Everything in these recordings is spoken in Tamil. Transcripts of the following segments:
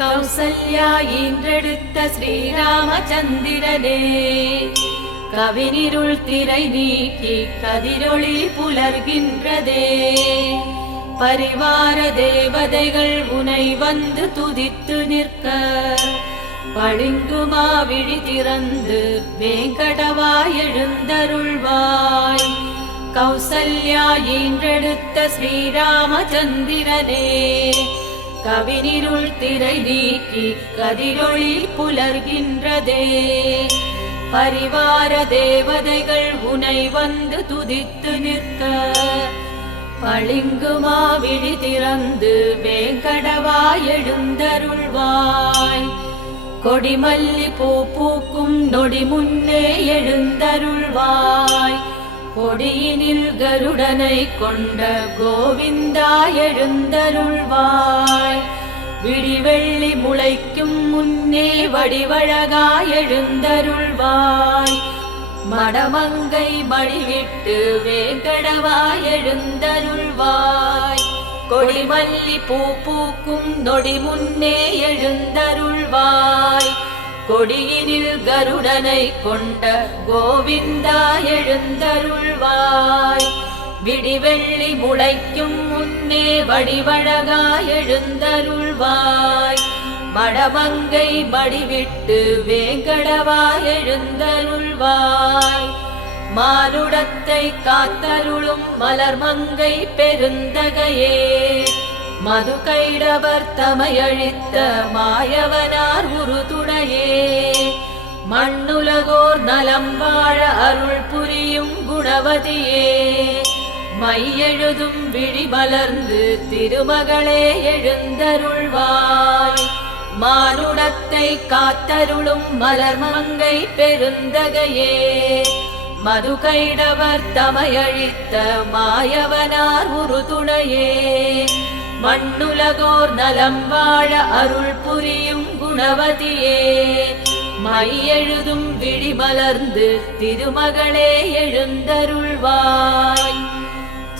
கௌசல்யா ஈன்றெடுத்த ஸ்ரீராமச்சந்திரனே, கவினிருள் திரை நீக்கி கதிரொளி புலர்கின்றதே. பரிவார தேவதைகள் உனை வந்து துதித்து நிற்க, பளிங்குமா விழி திறந்து வேங்கடவாய் எழுந்தருள்வாய். கௌசல்யா ஈன்றெடுத்த ஸ்ரீராமச்சந்திரனே, கவினிருள் திரை நீக்கி கதிரொளி புலர்கின்றதே. பரிவார தேவதைகள் உனை வந்து துதித்து நிற்க, பளிங்குமா விழி திறந்து வேங்கடவாய் எழுந்தருள்வாய். கொடிமல்லி பூ பூக்கும் நொடி முன்னே எழுந்தருள்வாய். கொடியினில் கருடனை கொண்ட கோவிந்தா எழுந்தருள்வாய். விடிவெள்ளி முளைக்கும் முன்னே வடிவழகாய் எழுந்தருள்வாய். மடமங்கை மடிவிட்டு வேங்கடவாய் எழுந்தருள்வாய். கொடிமல்லி பூ பூக்கும் நொடி முன்னே எழுந்தருள்வாய். கொடியினில் கருடனை கொண்ட கோவிந்தா எழுந்தருள்வாய். விடிவெள்ளி முளைக்கும் முன்னே வடிவழகாய் எழுந்தருள்வாய். மடமங்கை மடிவிட்டு வேங்கடவாய் எழுந்தருள்வாய். மானுடத்தை காத்தருளும் மலர்மங்கை பெருந்தகையே, மது கைடவர் தமையழித்த மாயவனார் உறுதுணையே. மண்ணுலகோர் நலம் வாழ அருள் புரியும் குணவதியே, மையெழுதும் விழி மலர்ந்து திருமகளே எழுந்தருள்வாய். மானுடத்தை காத்தருளும் மலர்மங்கை பெருந்தகையே, மது கைடவர் தமையழித்த மாயவனார் உறுதுணையே. மண்ணுலகோர் நலம் வாழ அருள் புரியும் குணவதியே, மையெழுதும் விழி மலர்ந்து திருமகளே எழுந்தருள்வாய்.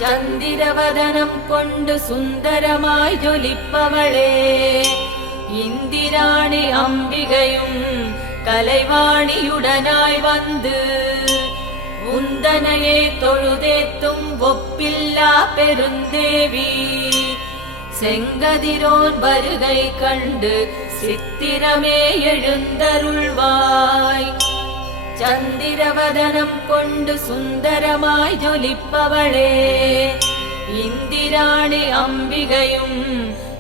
சந்திரவதனம் கொண்டு சுந்தரமாய் ஜொலிப்பவளே, இந்திராணி அம்பிகையும் கலைவாணியுடனாய் வந்து உந்தனையே தொழுதேத்தும் ஒப்பில்லா பெருந்தேவி. செங்கதிரோன் வருகை கண்டு சித்திரமே எழுந்தருள்வாய். சந்திரவதனம் கொண்டு சுந்தரமாய் ஜொலிப்பவளே, இந்திராணி அம்பிகையும்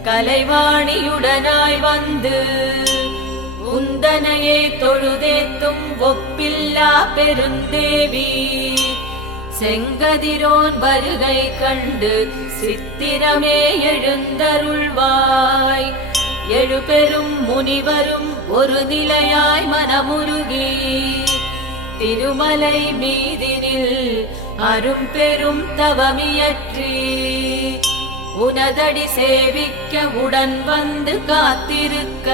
கலைவாணியுடனாய் வந்து உந்தனையே தொழுதேத்தும் ஒப்பில்லா பெருந்தேவி. செங்கதிரோன் வருகை கண்டு சித்திரமே எழுந்தருள்வாய். எழுபெரும் முனிவரும் ஒரு நிலையாய் மனமுருகி, திருமலை மீதினில் அரும் பெரும் தவமியற்றி, உனதடி சேவிக்க உடன் வந்து காத்திருக்க,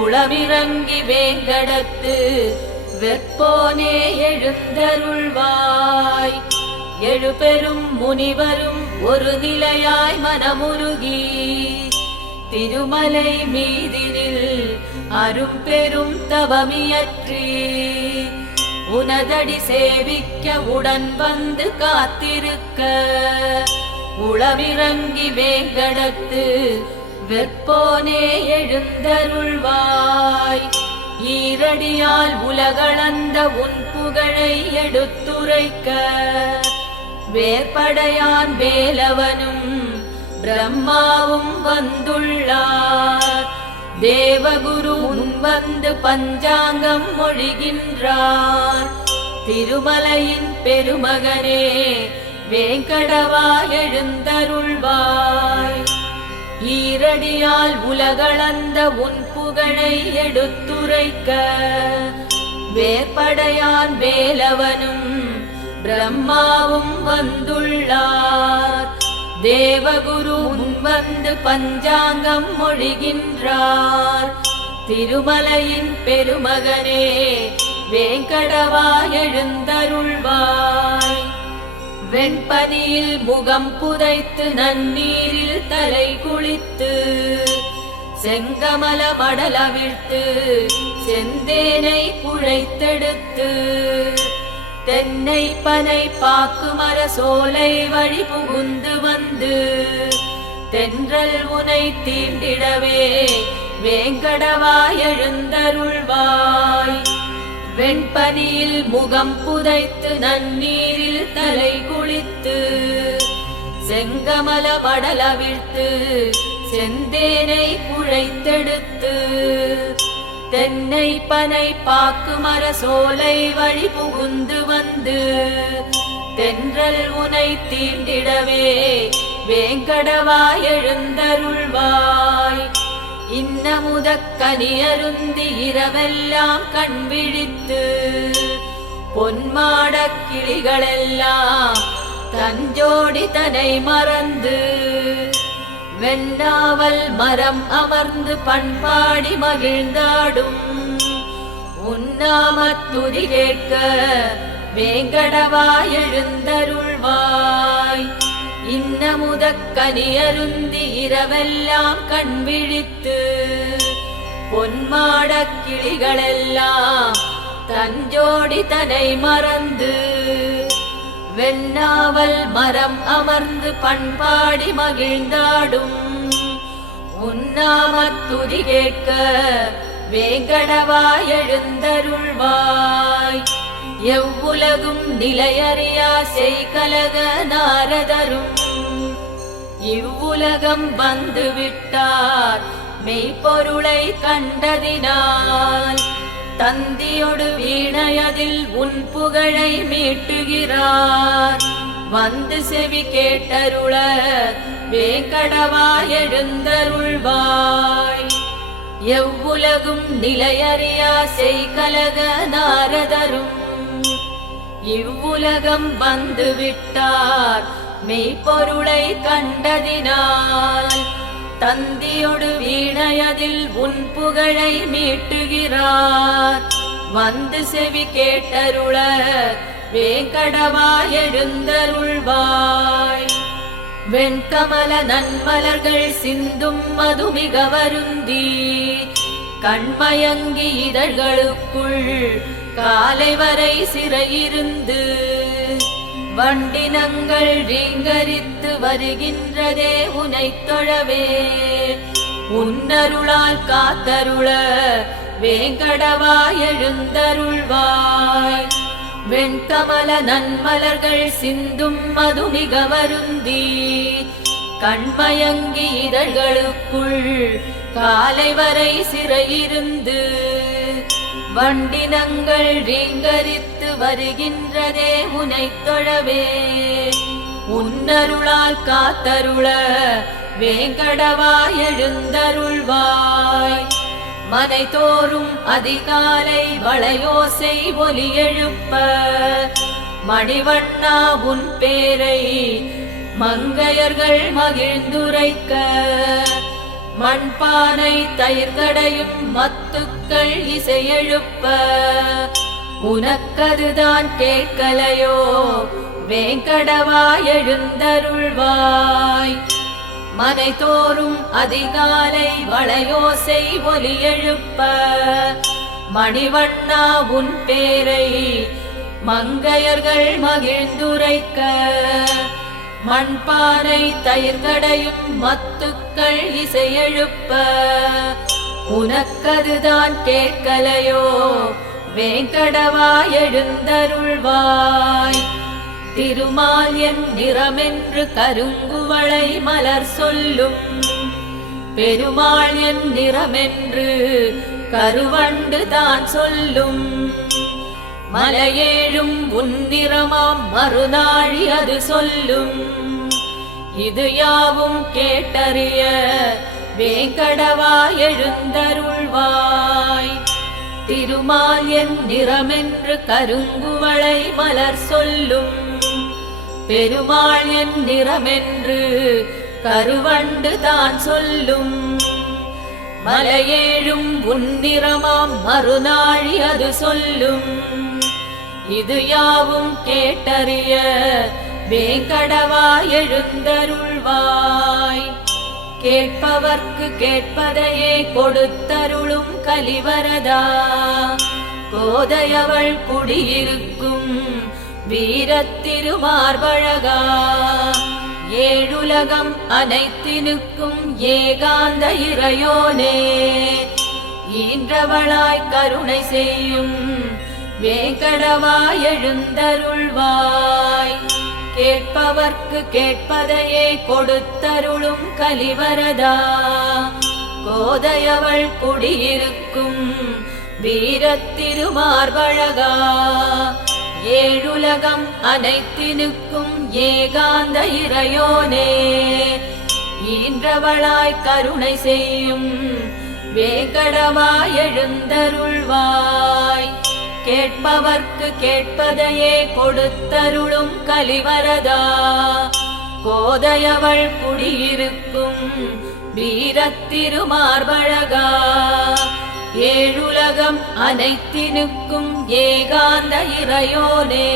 உளமிறங்கி வேங்கடத்து வெற்போனே எழுந்தருள்வாய். எழுபெரும் முனிவரும் ஒரு நிலையாய் மனமுருகி, திருமலை மீதினில் அரும் பெரும் தவமியற்றி, உனதடி சேவிக்க உடன் வந்து காத்திருக்க, உளமிறங்கி வேங்கடத்து வெற்போனே எழுந்தருள்வாய். ஈரடியால் உலகளந்த உன் புகழை எடுத்துரைக்க, வேற்படையான் வேலவனும் பிரம்மாவும் வந்துள்ளார். தேவகுரு வந்து பஞ்சாங்கம் மொழிகின்றார். திருமலையின் பெருமகனே வேங்கடவா எழுந்தருள்வாய். ஈரடியால் உலகளந்த உன் புகழை எடுத்துரைக்க, வேற்படையான் வேலவனும் பிரம்மாவும் வந்துள்ளார். தேவகுரு வந்து பஞ்சாங்கம் மொழிகின்றார். திருமலையின் பெருமகனே வேங்கடவா எழுந்தருள்வாய். வெண்பனியில் முகம் புதைத்து நன்னீரில் தலை குளித்து செங்கமல மடலவிழ்த்து செந்தேனை குழைத்தெடுத்து தென்னை பனை பாக்கு மர சோலை வழி புகுந்து வந்து தென்றல் உனை தீண்டிடவே வேங்கடவாய் எழுந்தருள்வாய். வெண்பனியில் முகம் புதைத்து நன்னீரில் தலை குளித்து செங்கமல மடலவிழ்த்து செந்தேனை குழைத்தெடுத்து தென்னை பனை பாக்கு மர சோலை வழி புகுந்து வந்து தென்றல் உனை தீண்டிடவே வேங்கடவாய் எழுந்தருள்வாய். இன்னமுதக் கனியருந்தி இரவெல்லாம் கண் விழித்து பொன்மாடக் கிளிகளெல்லாம் தஞ்சோடி தனை மறந்து வெண்ணாவல் மரம் அமர்ந்து பண்பாடி மகிழ்ந்தாடும் உன்னாமத்துதி கேட்க வேங்கடவாய் எழுந்தருள்வாய். இன்னமுதக் கனியருந்தி இரவெல்லாம் கண் விழித்து பொன்மாடக் கிளிகளெல்லாம் தஞ்சோடி தனை மறந்து வெண்ணாவல் மரம் அமர்ந்து பண்பாடி மகிழ்ந்தாடும் உன்னாமத்துதி கேட்க வேங்கடவாய் எழுந்தருள்வாய். எவ்வுலகும் நிலையறியா செய்கலக நாரதரும் இவ்வுலகம் வந்து விட்டார் மெய்ப்பொருளை கண்டதினால் தந்தியொடு வீணையதில் உன் புகழை மீட்டுகிறார். வந்து செவி கேட்டருள வேங்கடவாய் எழுந்தருள்வாய். எவ்வுலகும் நிலையறியா செய்கலக நாரதரும் இவ்வுலகம் வந்து விட்டார் மெய்ப்பொருளை கண்டதினால் தந்தியொடு வீணையதில் உன் புகழை மீட்டுகிறார். வந்து செவி கேட்டருள வேங்கடவாய் எழுந்தருள்வாய். வெண்கமல நன்மலர்கள் சிந்தும் மதுமிக வருந்தி கண்மயங்கி இதழ்களுக்குள் காலை வரை சிறையிருந்து வண்டினங்கள் ரீங்கரித்து வருகின்றதே உனைத் தொழவே உன்னருளால் காத்தருள வேங்கடவாய் எழுந்தருள்வாய். வெண்கமல நன்மலர்கள் சிந்தும் மதுமிக வருந்தி கண்மயங்கி இதழ்களுக்குள் காலை வரை சிறையிருந்து வண்டினங்கள் ரீங்கரித்து வருகின்றதே உனைத் தொழவே உன்னருளால் காத்தருள வேங்கடவாய் எழுந்தருள்வாய். மனை தோறும் அதிகாலை வளையோசை ஒலி எழுப்ப மணிவண்ணா உன் பேரை மங்கையர்கள் மகிழ்ந்துரைக்க மண்பானை தயிர்கடையும் மத்துக்கள் இசையெழுப்ப உனக்கதுதான் கேட்கலையோ வேங்கடவாய் எழுந்தருள்வாய். மனை தோறும் அதிகாலை வளையோசை ஒலி எழுப்ப மணிவண்ணா உன் பேரை மங்கையர்கள் மகிழ்ந்துரைக்க மண்பானை தயிர்கடையும் மத்துக்கள் இசையெழுப்ப உனக்கதுதான் கேட்கலையோ வேங்கடவாய் எழுந்தருள்வாய். திருமால் என் நிறமென்று கருங்குவளை மலர் சொல்லும் பெருமாள் என் நிறமென்று கருவண்டு தான் சொல்லும் மலையேழும் உன்னிறமாம் மறுநாழி அது சொல்லும். இது யாவும் கேட்டறிய வேங்கடவாய் எழுந்தருள்வாய். திருமால் என் நிறமென்று கருங்குவளை மலர் சொல்லும் பெருமாள் என் நிறமென்று கருவண்டு தான் சொல்லும் மலையேழும் உன்னிறமாம் மறுநாழி அது சொல்லும். இது யாவும் கேட்டறிய வேங்கடவா எழுந்தருள்வாய். கேட்பவர்க்கு கேட்பதையே கொடுத்தருளும் கலிவரதா, கோதையவள் குடியிருக்கும் வீரத்திருமார்பழகா, ஏழுலகம் அனைத்தினுக்கும் ஏகாந்த இறையோனே, ஈன்றவளாய் கருணை செய்யும் வேங்கடவா எழுந்தருள்வாய். கேட்பவர்க்கு கேட்பதையே கொடுத்தருளும் கலிவரதா, கோதையவள் குடியிருக்கும் வீரத்திருமார்பழகா, ஏழுலகம் அனைத்தினுக்கும் ஏகாந்த இறையோனே, ஈன்றவளாய் கருணை செய்யும் வேங்கடவா எழுந்தருள்வாய். கேட்பவர்க்கு கேட்பதையே கொடுத்தருளும் கலிவரதா, கோதையவள் குடியிருக்கும் வீரத்திருமார்பழகா, ஏழுலகம் அனைத்தினுக்கும் ஏகாந்த இறையோனே,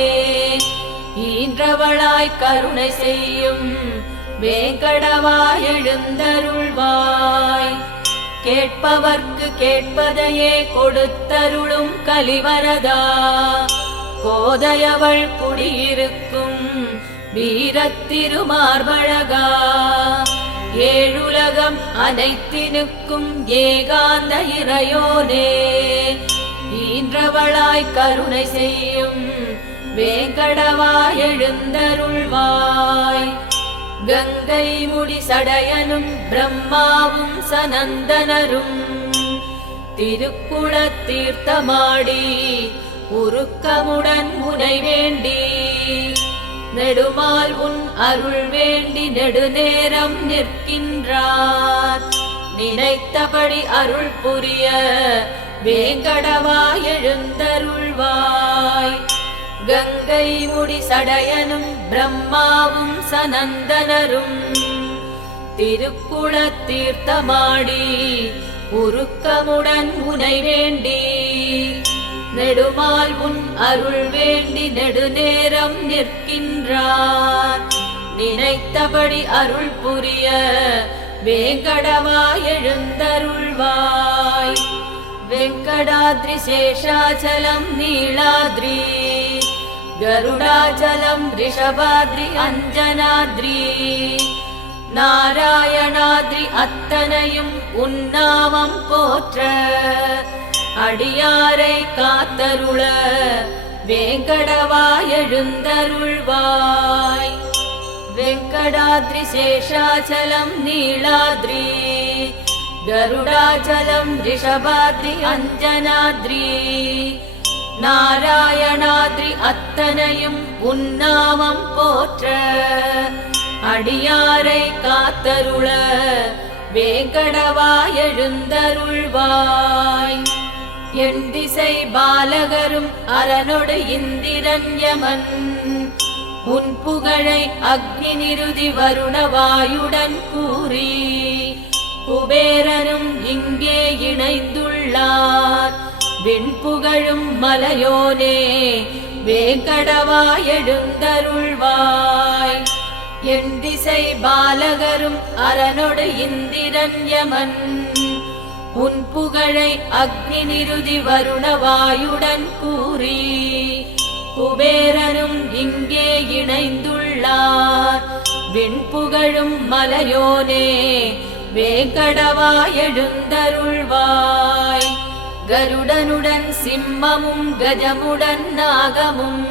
ஈன்றவளாய் கருணை செய்யும் வேங்கடவா எழுந்தருள்வாய். கேட்பவர்க்கு கேட்பதையே கொடுத்தருளும் கலிவரதா, கோதையவள் குடியிருக்கும் வீரத்திருமார்பழகா, ஏழுலகம் அனைத்தினுக்கும் ஏகாந்த இறையோனே, ஈன்றவளாய் கருணை செய்யும் வேங்கடவா எழுந்தருள்வாய். கங்கை முடி சடையனும் பிரம்மாவும் சனந்தனரும் திருக்குளத் தீர்த்தமாடி உருக்கமுடன் முனை வேண்டி, நெடுமால் உன் அருள் வேண்டி நெடுநேரம் நிற்கின்றார், நினைத்தபடி அருள் புரிய வேங்கடவா எழுந்தருள்வாய். கங்கை முடி சடையனும் பிரம்மாவும் சனந்தனரும் திருக்குளத் தீர்த்தமாடி உருக்கமுடன் முனை வேண்டி, நெடுமால் உன் அருள் வேண்டி நெடுநேரம் நிற்கின்றார், நினைத்தபடி அருள் புரிய வேங்கடவா எழுந்தருள்வாய். வெங்கடாத்ரி சேஷாச்சலம் நீளாத்ரி, கருடாச்சலம் ரிஷபாத்ரி அஞ்சனாத்ரி, நாராயணாத்ரி அத்தனையும் உன்னாமம் போற்ற, அடியாரை காத்தருள வேங்கடவா எழுந்தருள்வாய். வெங்கடாத்ரி சேஷாச்சலம் நீளாத்ரி, கருடாச்சலம் ரிஷபாத்ரி அஞ்சனாத்ரி, நாராயணாத்ரி அத்தனையும் உன்னாமம் போற்ற, அடியாரை காத்தருள வேங்கடவா எழுந்தருள்வாய். என் திசை பாலகரும் அரனொடு இந்திரன் யமன், உன் புகழை அக்னி நிருதி வருணவாயுடன் கூறி, குபேரனும் இங்கே இணைந்துள்ளார், விண்புகழும் மலையோனே வேங்கடவா எழுந்தருள்வாய். என் திசை பாலகரும் அரனொடு இந்திரன் யமன், உன் புகழை அக்னி நிருதி வருணவாயுடன் கூறி, குபேரனும் இங்கே இணைந்துள்ளார், விண்புகழும் மலையோனே வேங்கடவா எழுந்தருள்வாய். கருடனுடன் சிம்மமும் கஜமுடன் நாகமும்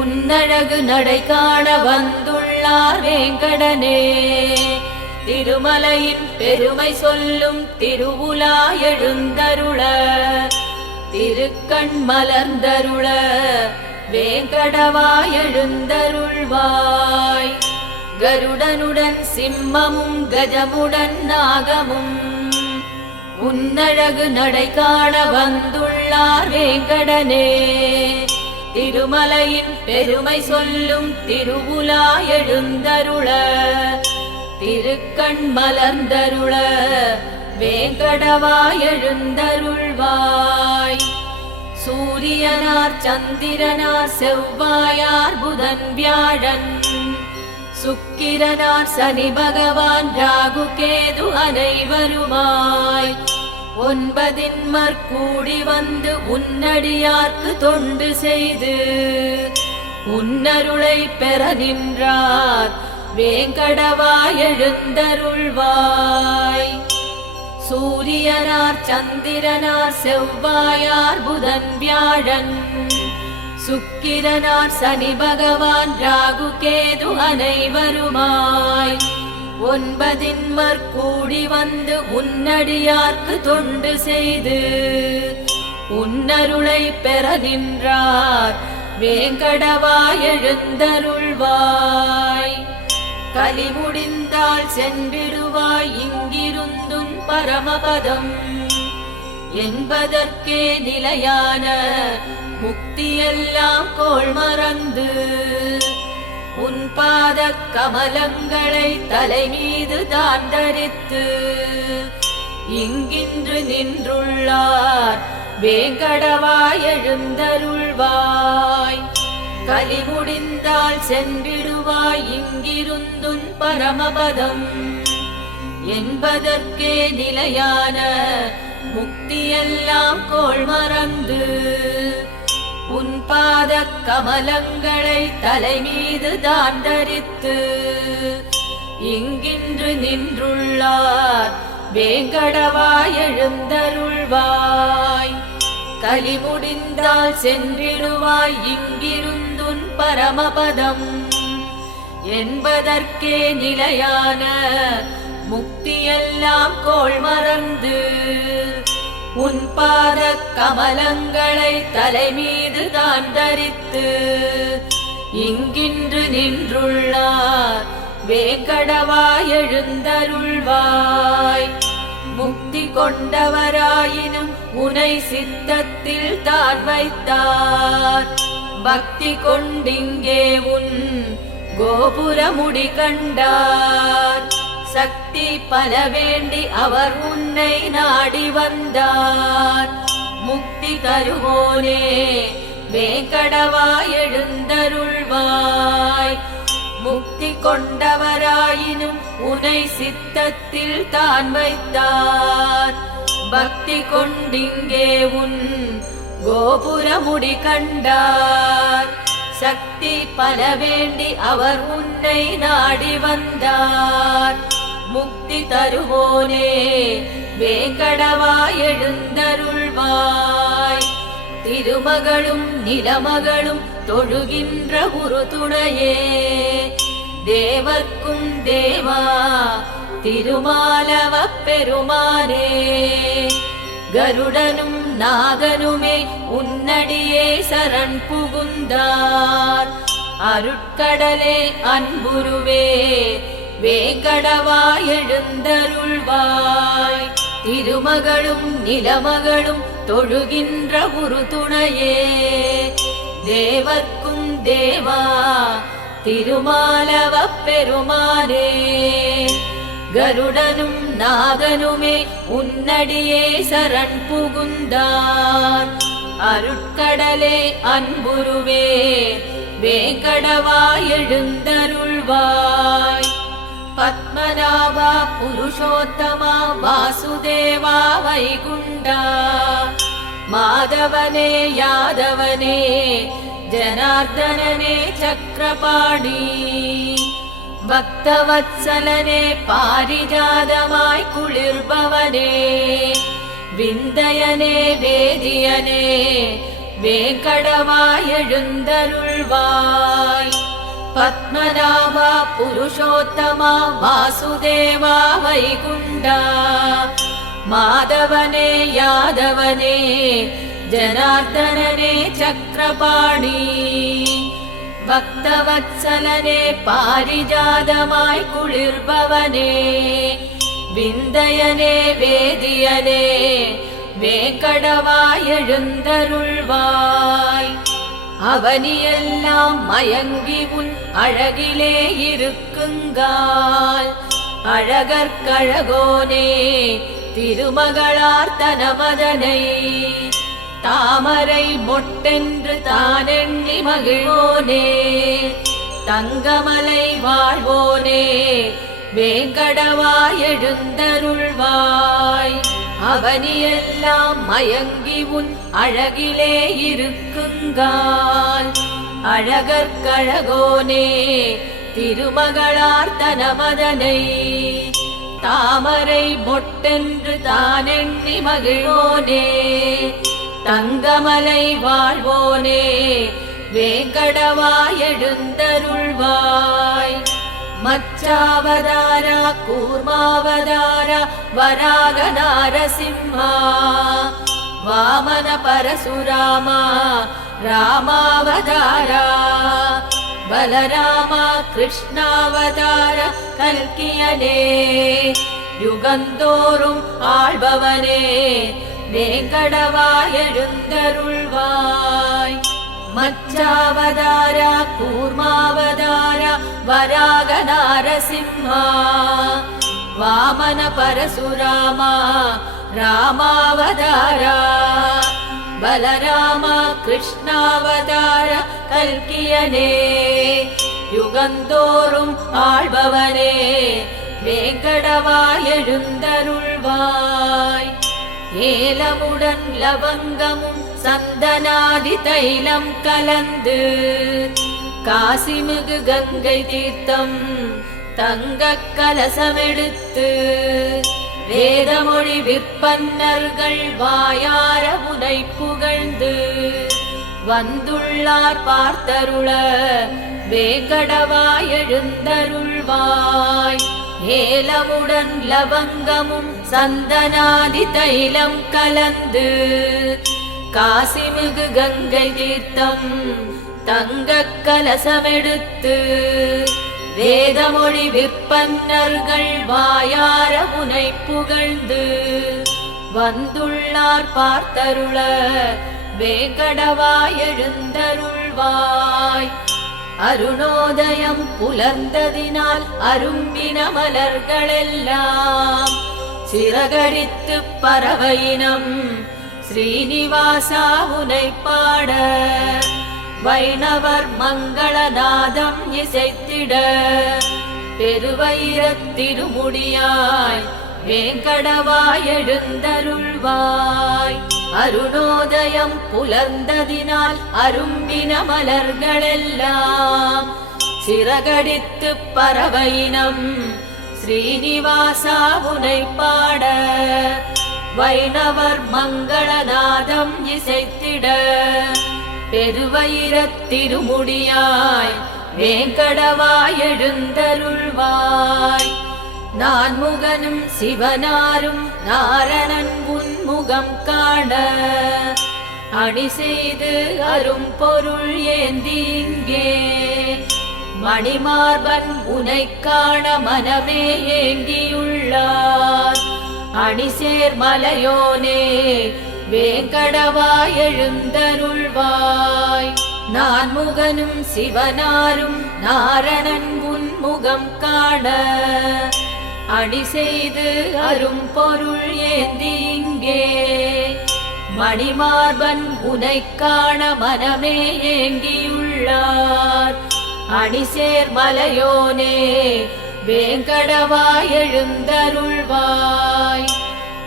உன்னழகு நடை காண வந்துள்ளார் வேங்கடனே, திருமலையின் பெருமை சொல்லும் திருவுலா எழுந்தருள, திருக்கண் மலர்ந்தருள வேங்கடவா எழுந்தருள்வாய். கருடனுடன் சிம்மமும் கஜமுடன் நாகமும் உன்னழகு நடை காண வந்துள்ளார் வேங்கடனே, திருமலையின் பெருமை சொல்லும் திருவுலா எழுந்தருள, திருக்கண் மலர்ந்தருள வேங்கடவா எழுந்தருள்வாய். சூரியனார் சந்திரனார் செவ்வாயார் புதன் வியாழன் சுக்கிரனார் சனி பகவான் ராகு கேது அனைவருமாய் ஒன்பதின்மர் கூடி வந்து உன்னடியார்க்கு தொண்டு செய்து உன்னருளை பெற நின்றார் வேங்கடவாய் எழுந்தருள்வாய். சூரியனார் சந்திரனார் செவ்வாயார் புதன் வியாழன் சுக்கிரனார் சனி பகவான் ராகு கேது அனைவருமாய் ஒன்பதின்மர் கூடி வந்து உன்னடியார்க்கு தொண்டு செய்து உன்னருளை பெற நின்றார் வேங்கடவாய் எழுந்தருள்வாய். கலி முடிந்தால் சென்றிடுவாய் இங்கிருந்தும் பரமபதம் என்பதற்கே நிலையான முக்தியெல்லாம் கோள் மறந்து உன் பாத கமலங்களை தலை மீது தான் தரித்து இங்கின்று நின்றுள்ளார் வேங்கடவாய் எழுந்தருள்வாய். கலி முடிந்தால் சென்றிடுவாய் இங்கிருந்தும் பரமபதம் என்பதற்கே நிலையான முக்தியெல்லாம் கோள் மறந்து உன் பாத கமலங்களை தலை மீது தான் தரித்து இங்கின்று நின்றுள்ளார் வேங்கடவாய் எழுந்தருள்வாய். கலி முடிந்தால் சென்றிடுவாய் இங்கிருந்துன் பரமபதம் என்பதற்கே நிலையான முக்தியெல்லாம் கோள் மறந்து உன் பாத கமலங்களை தலை மீது தான் தரித்து இங்கின்று நின்றுள்ளார் வேங்கடவாய் எழுந்தருள்வாய். முக்தி கொண்டவராயினும் உனை சித்தத்தில் தான் வைத்தார் பக்தி கொண்டிங்கே உன் கோபுரமுடி கண்டார். சக்தி பல வேண்டி அவர் உன்னை நாடி வந்தார். முக்தி தருவோனே வேங்கடவாய் எழுந்தருள்வாய். முக்தி கொண்டவராயினும் உனை சித்தத்தில் தான் வைத்தார் பக்தி கொண்டிங்கே உன் கோபுரமுடி கண்டார். சக்தி பல வேண்டி அவர் உன்னை நாடி வந்தார். முக்தி தருவோனே வேங்கடவாய் எழுந்தருள்வாய். திருமகளும் நிலமகளும் தொழுகின்ற ஒரு துணையே தேவர்க்கும் தேவா திருமாலவ பெருமானே. கருடனும் நாகனுமே உன்னடியே சரண் புகுந்தார். அருட்கடலே அன்புருவே வேங்கடவாய் எழுந்தருள்வாய். திருமகளும் நிலமகளும் தொழுகின்ற ஒரு துணையே தேவர்க்கும் தேவா திருமாலவ பெருமானே. கருடனும் நாகனுமே உன்னடியே சரண் புகுந்தார். அருட்கடலே அன்புருவே வேங்கடவாய் எழுந்தருள்வாய். பத்மநாபா புருஷோத்தமா வாசுதேவா வைகுண்டா மாதவனே யாதவனே ஜனார்தனனே சக்கரபாணி. பக்தவத்சலனே பாரிஜாதமாய் குளிர்பவனே விந்தயனே வேதியனே வேங்கடவாய் எழுந்தருள்வாய். பத்மநாபா புருஷோத்தமா வாசுதேவா வைகுண்டா மாதவனே யாதவனே ஜனார்தனனே சக்கரபாணி. பக்தவத்சலனே பாரிஜாதமாய் குளிர்பவனே விந்தயனே வேதியனே வேங்கடவாய் எழுந்தருள்வாய். அவனியெல்லாம் மயங்கி உன் அழகிலே இருக்குங்கால் அழகற்கழகோனே திருமகளார் தனமதனை தாமரை மொட்டென்று தானெண்ணி மகிழ்வோனே தங்கமலை வாழ்வோனே வேங்கடவாய் எழுந்தருள்வாய் அவனியெல்லாம் மயங்கி உன் அழகிலே இருக்குங்கால் அழகற்கழகோனே திருமகளார் தனமதனை தாமரை மொட்டென்று தானெண்ணி மகிழ்வோனே தங்கமலை வாழ்வோனே வேங்கடவாய் எழுந்தருள்வாய் மச்சாவதாரா கூர்மாவதாரா வராக நாரசிம்மா வாமன பரசுராமா ராமாவதாரா பலராமா கிருஷ்ணாவதார கல்கியனே யுகந்தோறும் ஆள்பவனே வேங்கடவாய் எழுந்தருள்வாய் மச்சாவதாரா கூர்மாவதாரா வராக நாரசிம்மா வாமன பரசுராமா ராமாவதாரா பலராமா கிருஷ்ணாவதார கல்கியனே யுகந்தோறும் ஆள்பவனே வேங்கடவாய் எழுந்தருள்வாய் ஏலமுடன் லவங்கமும் சந்தனாதி தைலம் கலந்து காசிமிகு கங்கை தீர்த்தம் தங்க கலசமெடுத்து வேதமொழி விற்பன்னர்கள் வாயார உனை புகழ்ந்து வந்துள்ளார் பார்த்தருள வேங்கடவாய் எழுந்தருள்வாய் ஏலமுடன் லவங்கமும் சந்தனாதி தைலம் கலந்து காசிமிகு கங்கை தீர்த்தம் தங்க கலசமெடுத்து வேதமொழி விற்பன்னர்கள் வாயார உனை புகழ்ந்து வந்துள்ளார் பார்த்தருள வேங்கடவாய் எழுந்தருள்வாய் அருணோதயம் புலர்ந்ததினால் அரும்பின மலர்களெல்லாம் சிறகடித்து பறவையினம் ஸ்ரீனிவாசா உனை பாட வைணவர் மங்களநாதம் இசைத்திட பெருவயிரத் திருமுடியாய் வேங்கடவாய் எழுந்தருள்வாய் அருணோதயம் புலர்ந்ததினால் அரும்பின மலர்களெல்லாம் சிறகடித்து பறவையினம் ஸ்ரீனிவாசா உனை பாட வைணவர் மங்களநாதம் இசைத்திட பெருவயிரத் திருமுடியாய் வேங்கடவாய் எழுந்தருள்வாய் நான்முகனும் சிவனாரும் நாரணன் உன்முகம் காண அணி செய்து அரும் பொருள் ஏந்தி இங்கே மணிமார்பன் உனை காண மனமே ஏங்கியுள்ளார் அணிசேர் மலையோனே வேங்கடவாய் எழுந்தருள்வாய் நான்முகனும் சிவனாரும் நாரணன் உன்முகம் காண அணி செய்து அரும் பொருள் ஏந்தி இங்கே மணிமார்பன் உனை காண மனமே ஏங்கியுள்ளார் அணிசேர் மலையோனே வேங்கடவாய் எழுந்தருள்வாய்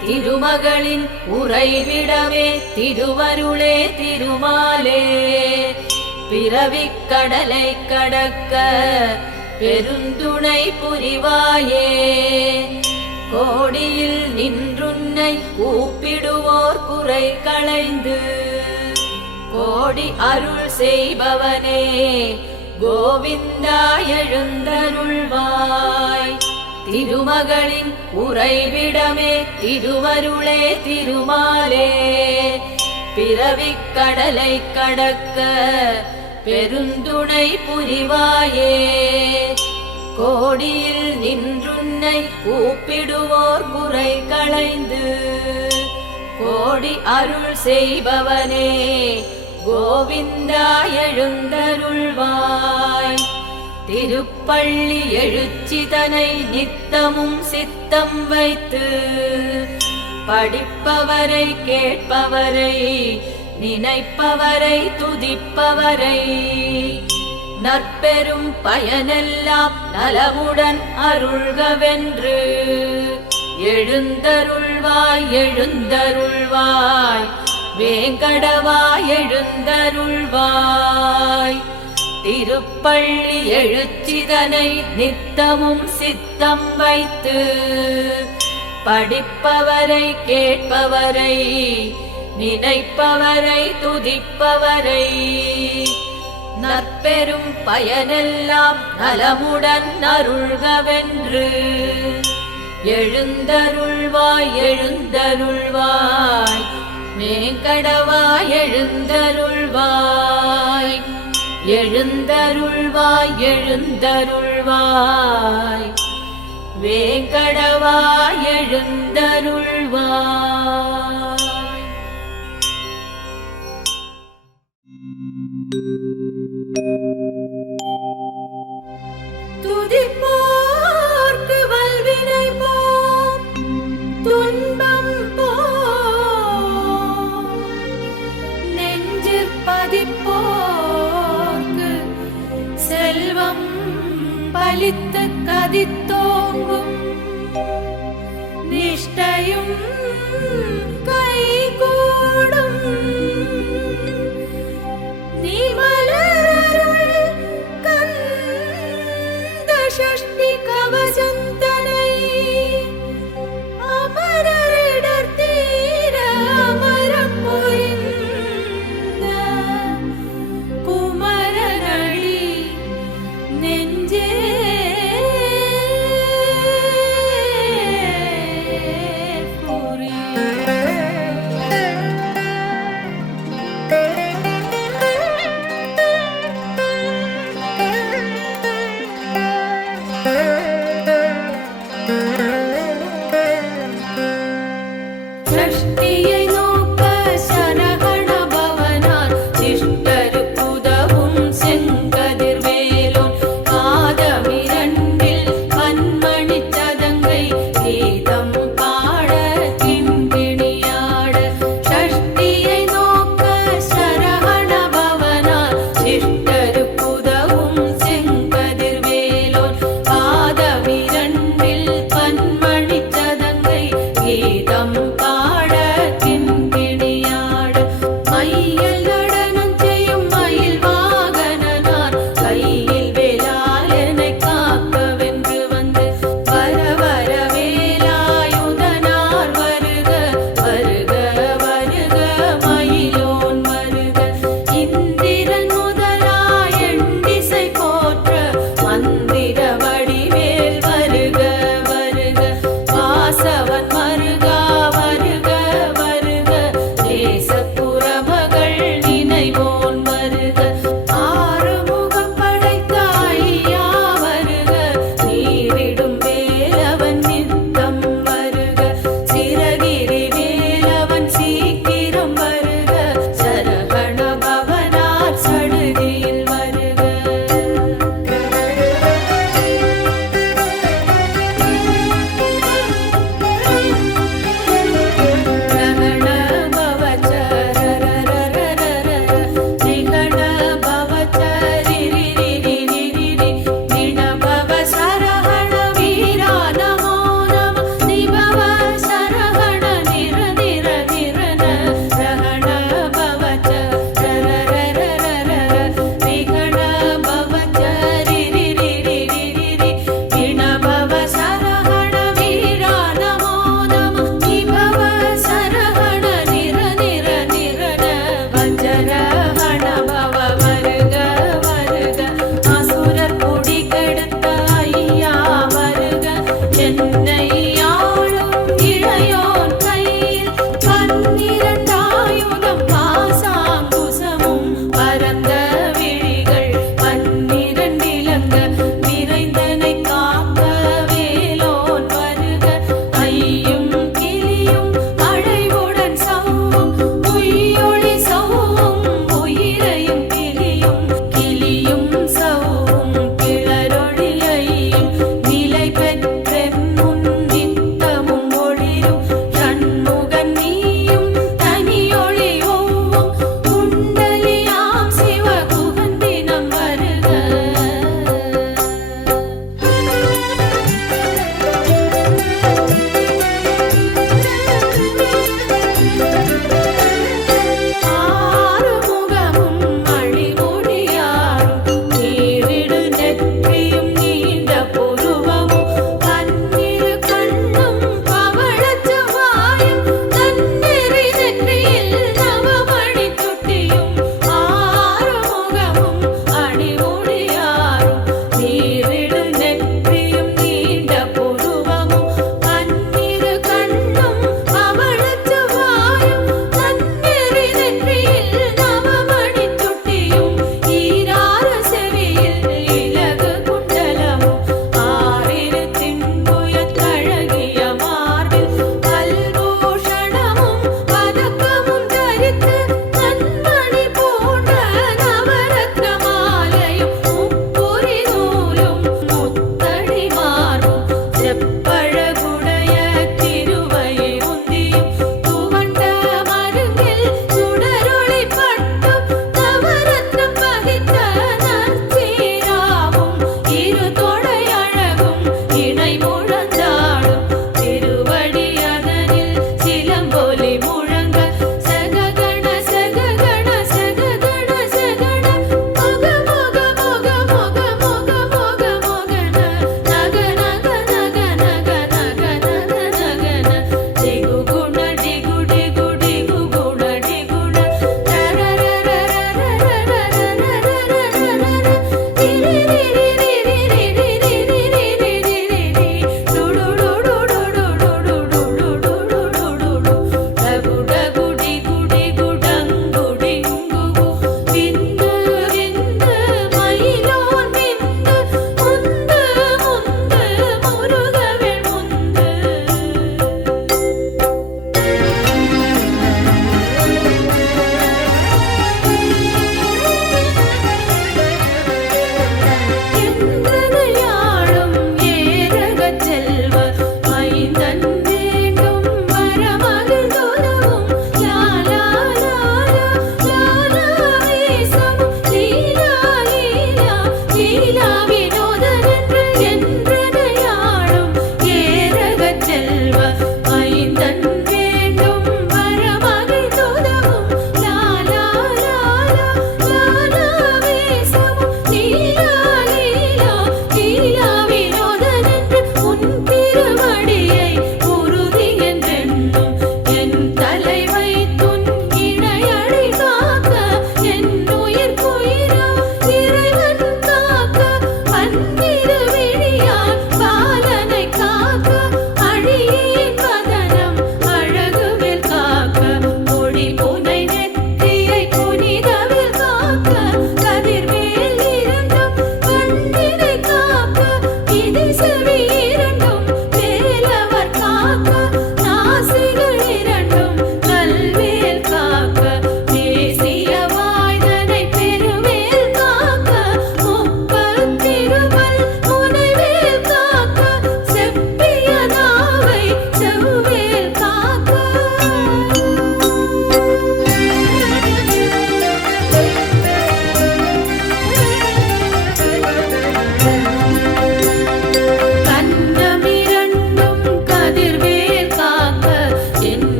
திருமகளின் உறைவிடமே திருவருளே திருமாலே பிறவிக் கடலை கடக்க பெருந்துணை புரிவாயே கோடியில் நின்றுன்னை கூப்பிடுவோர் குறை களைந்து கோடி அருள் செய்பவனே கோவிந்தா எழுந்தருள்வாய் திருமகளின் உறைவிடமே திருவருளே திருமாலே பிறவிக் கடலை கடக்க பெருந்துணை புரிவாயே கோடியில் நின்றுன்னை கூப்பிடுவோர் குறை களைந்து கோடி அருள் செய்பவனே கோவிந்தா எழுந்தருள்வாய் திருப்பள்ளி எழுச்சிதனை நித்தமும் சித்தம் வைத்து படிப்பவரை கேட்பவரை நினைப்பவரை துதிப்பவரை நற்பெரும் பயனெல்லாம் நலமுடன் அருள்கவென்று எழுந்தருள்வாய் எழுந்தருள்வாய் வேங்கடவாய் எழுந்தருள்வாய். திருப்பள்ளி எழுச்சிதனை நித்தமும் சித்தம் வைத்து படிப்பவரை கேட்பவரை நினைப்பவரை துதிப்பவரை நற்பெரும் பயனெல்லாம் நலமுடன் அருள்கவென்று எழுந்தருள்வாய் எழுந்தருள்வாய் வேங்கடவாய் எழுந்தருள்வாய். எழுந்தருள்வாய் எழுந்தருள்வாய் வேங்கடவாய் எழுந்தருள்வாய். துதிப்போர்க்கு வல்வினை போம் துன்பம் போம் நெஞ்சிற் பதிப்போர்க்கு செல்வம் பலித்து கதித்தோங்கும் நிஷ்டையும் கைகூடும் ஷஷ்டி கவசந்தனை அமரரிடர் தீர அமரம் புரிந்த குமரனடி நெஞ்சே ஷஷ்டியை நோக்க சரகண பவனார் சிஷ்டருக்குதவும் செங்கதிர்வேலோன் பாதமிரண்டில் பன்மணி சதங்கை கீதம் பாட கிண்கிணியாட. ஷஷ்டியை நோக்க சரகண பவனார் சிஷ்டருக்குதவும் செங்கதிர்வேலோன் பாதமிரண்டில் பன்மணி சதங்கை கீதம்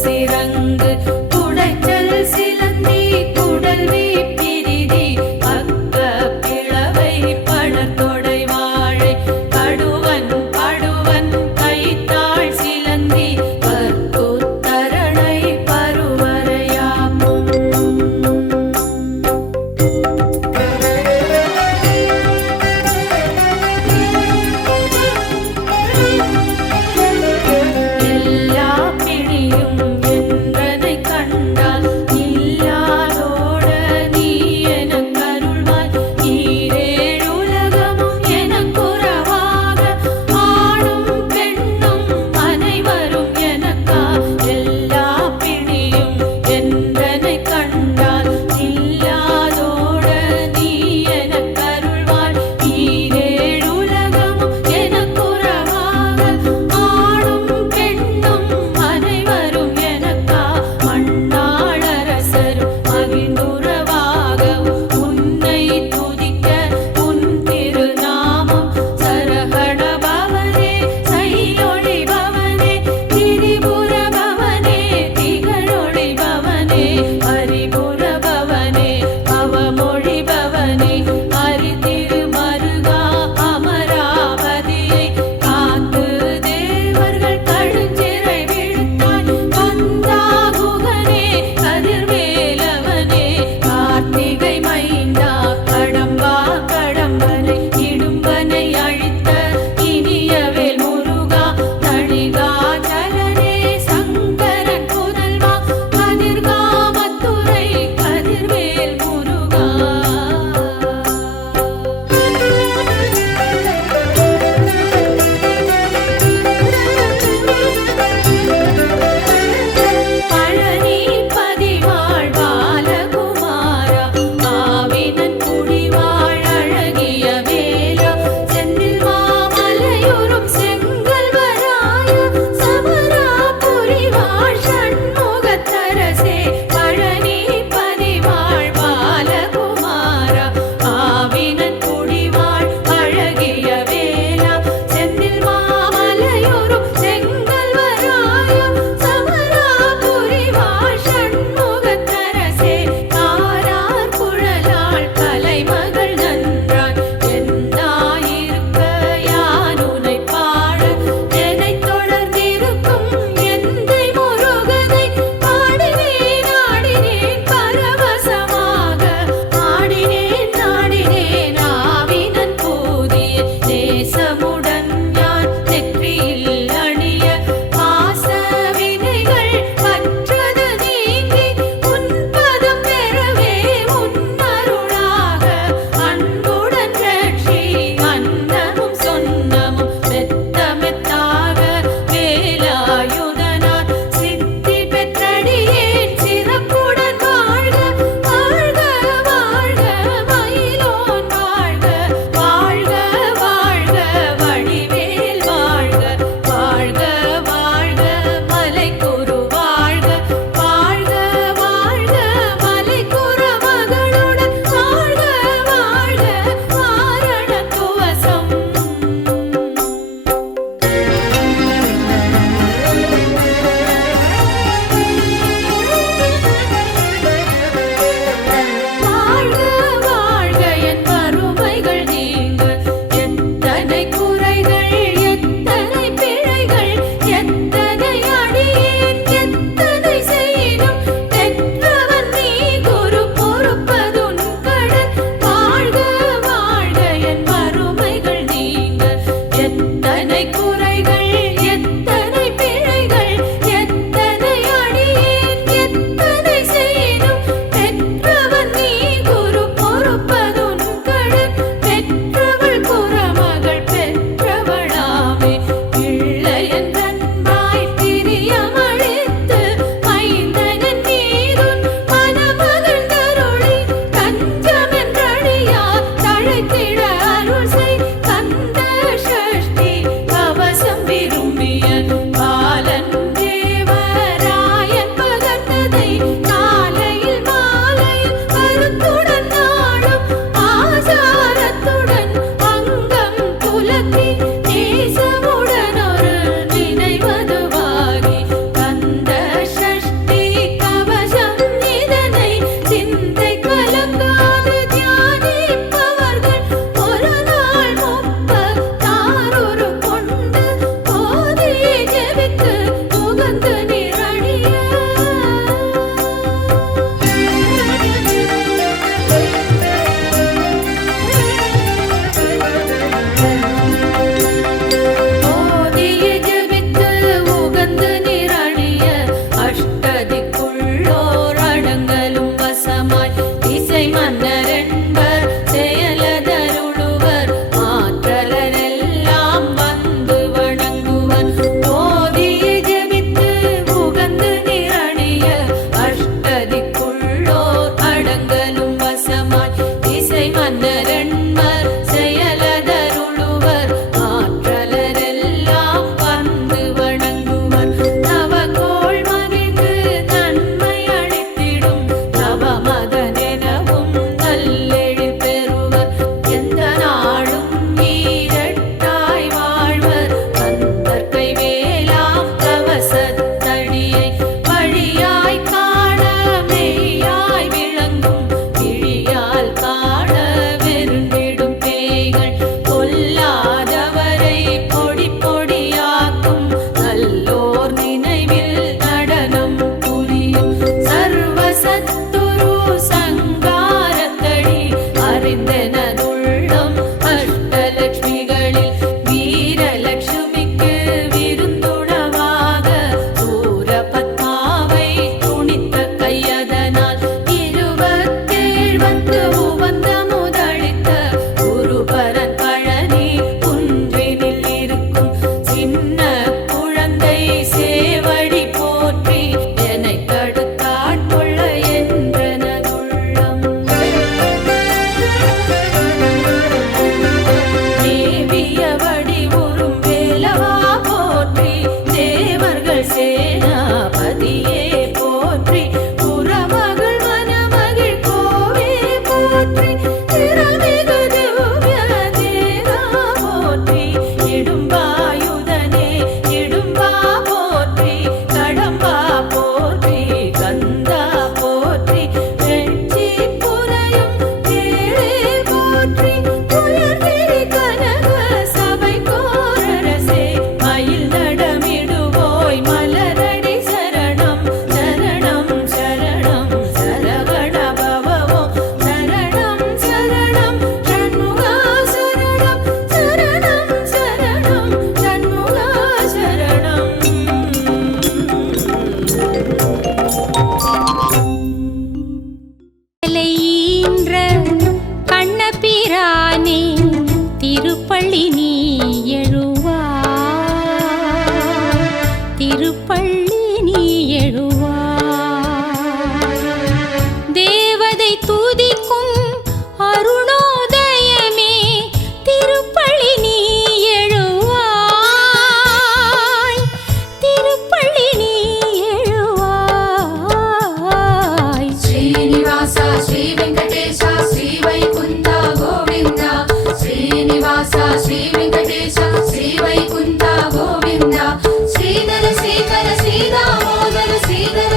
சிரங்கு குடைச்சல் சிலந்தி குடல்வி பிரிதி பக்க பிளவை படத்தொடை வாழை கடுவன் படுவன் கைத்தாள் சிலந்தி பற்குத்தரணை பருவரையாமும் எல்லா பிணியும் என்ற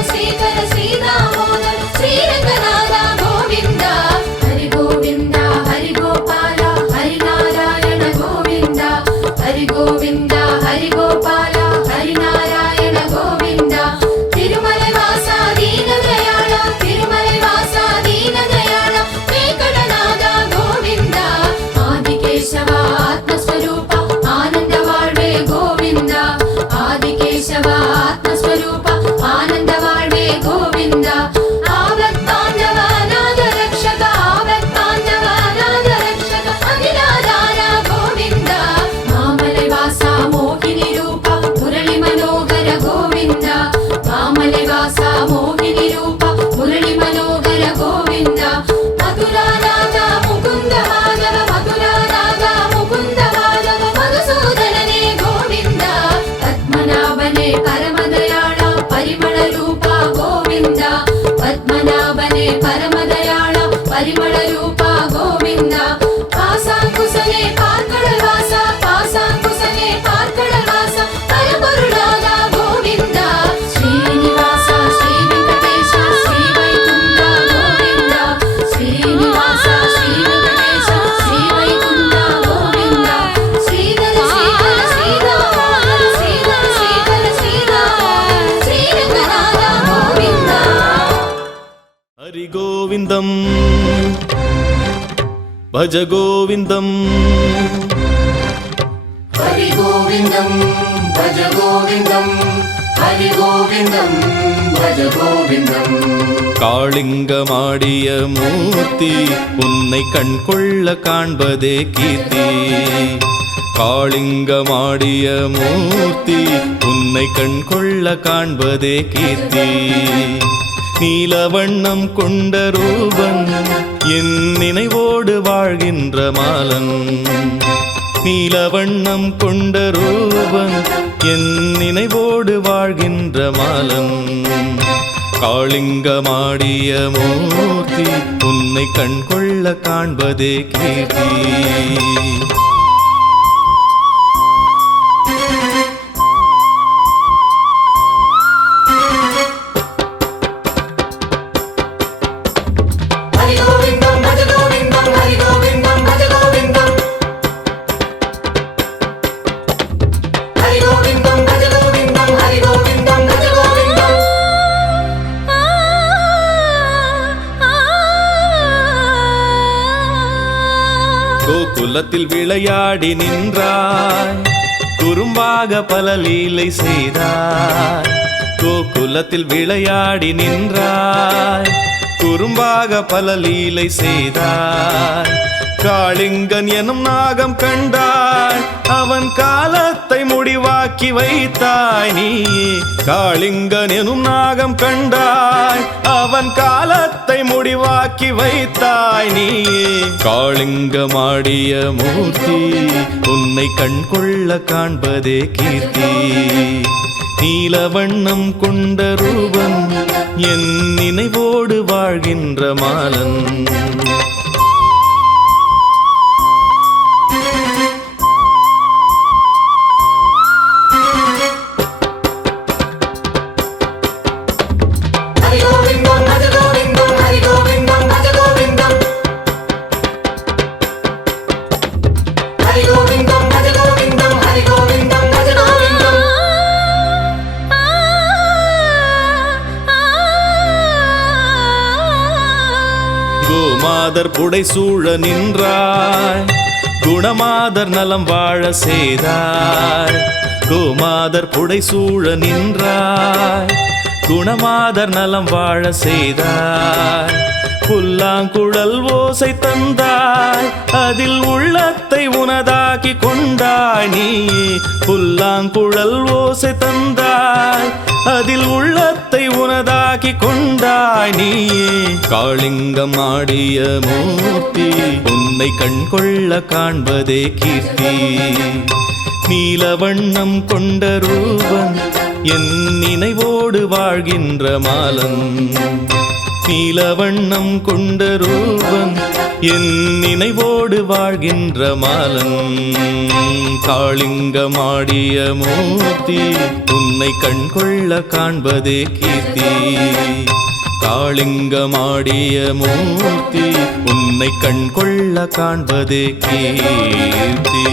శ్రీకర శ్రీదామోదర శ్రీరంగనాథ గోవింద హరి గోవింద హరి గోపాల హరి నారాయణ గోవింద హరి గోవింద హరి గోపాల హరి నారాయణ గోవింద తిరుమల వాస దీన దయాళ తిరుమల వాస దీన దయాళ వెంకటనాథ గోవింద ఆదికేశవ ఆత్మస్వరూప ఆనంద వాళ్వే గోవింద ఆదికేశవ ఆత్మస్వరూప ఆనంద వాళ్వే గోవింద ఆవత్తాండవ నాద రక్షక ఆవత్తాండవ నాద రక్షక అఖిలాధార గోవింద మామలై వాస మోహిని రూప మురళి మనోహర గోవింద మామలై వాస మోహిని రూప మురళి మనోహర గోవింద మధురా రాగ ముకుంద మాధవ మధురా రాగ ముకుంద మాధవ మధుసూదననే గోవింద పద్మనాభనే పరమదయాళ పరిమళ రూప గోవింద పద్మనాభనే పరమదయాళ పరిమళ రూప గోవింద పాసాంకుశనే పార్కళ వాస పాసాంకుశనే పార్కళ వాస పరపరులాద గోవింద శ్రీనివాస శ్రీ వెంకటేశ శ్రీ వైకుంఠ గోవింద శ్రీనివాస శ్రీ వెంకటేశ శ్రీ వైకుంఠ గోవింద శ్రీధర శ్రీధర శ్రీరామ శ్రీధర శ్రీధర శ్రీరామ శ్రీరంగనాథ గోవింద హరి గోవిందం భజ గోవిందం హరి గోవిందం భజ గోవిందం హరి గోవిందం భజ గోవిందం காளிங்கமாடிய மூர்த்தி உன்னை கண்கொள்ள காண்பதே கீர்த்தி காளிங்கமாடிய மூர்த்தி உன்னை கண்கொள்ள காண்பதே கீர்த்தி நீலவண்ணம் கொண்ட ரூபன் என் நினைவோடு வாழ்கின்ற மாலன் நீலவண்ணம் கொண்ட ரூபன் என் நினைவோடு வாழ்கின்ற மாலன் காளிங்கமாடிய மூர்த்தி உன்னை கண்கொள்ள காண்பதே கீர்த்தி హరి గోవిందం భజ గోవిందం హరి గోవిందం భజ గోవిందం హరి గోవిందం భజ గోవిందం హరి గోవిందం భజ గోవిందం கோகுலத்தில் விளையாடி நின்றாய் குறும்பாக பல லீலை செய்தாய் கோகுலத்தில் விளையாடி நின்றாய் குறும்பாக பல லீலை செய்தாய் காளிங்கன் எனும் நாகம் கண்டாய் அவன் காலத்தை முடிவாக்கி வைத்தாய் நீ காளிங்கன் எனும் நாகம் கண்டாய் அவன் காலத்தை முடிவாக்கி வைத்தாய் நீ காளிங்கமாடிய மூர்த்தி உன்னை கண்கொள்ள காண்பதே கீர்த்தி நீலவண்ணம் கொண்ட ரூபன் என் நினைவோடு வாழ்கின்ற மாலன் హరి గోవిందం భజ గోవిందం హరి గోవిందం భజ గోవిందం హరి గోవిందం భజ గోవిందం హరి గోవిందం భజ గోవిందం கோமாதர் புடை சூழ நின்றாய் குணமாதர் நலம் வாழ செய்தாய் கோமாதர் புடை சூழ நின்றாய் குணமாதர் நலம் வாழ செய்தாய் புல்லாங்குழல் ஓசை தந்தாய் அதில் உள்ளத்தை உனதாக்கி கொண்டாய் நீ புல்லாங்குழல் ஓசை தந்தாய் அதில் உள்ளத்தை உனதாக்கி கொண்டாய் நீ காளிங்கம் ஆடிய மூர்த்தி உன்னை கண்கொள்ள காண்பதே கீர்த்தி நீலவண்ணம் கொண்ட ரூபன் என் நினைவோடு வாழ்கின்ற மாலன் நீலவண்ணம் கொண்ட ரூபன் என் நினைவோடு வாழ்கின்ற மாலன் காளிங்கமாடிய மூர்த்தி உன்னை கண்கொள்ள காண்பதே கீர்த்தி காளிங்கமாடிய மூர்த்தி உன்னை கண்கொள்ள காண்பதே கீர்த்தி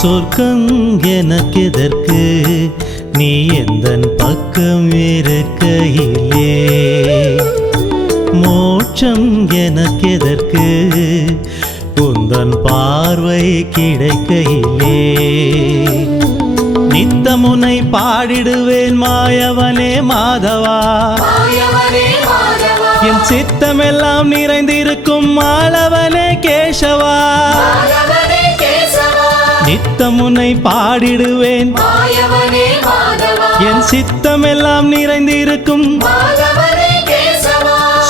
சொர்க்கம் எனக்கெதற்கு நீ எந்தன் பக்கம் இருக்கையிலே, மோட்சம் எனக்கெதற்கு உந்தன் பார்வை கிடைக்கையிலே. நித்தமுனை பாடிடுவேன் மாயவனே மாதவா, என் சித்தமெல்லாம் நிறைந்திருக்கும் மாலவனே கேசவா. நித்தமுனை பாடிடுவேன் என் சித்தமெல்லாம் நிறைந்திருக்கும்.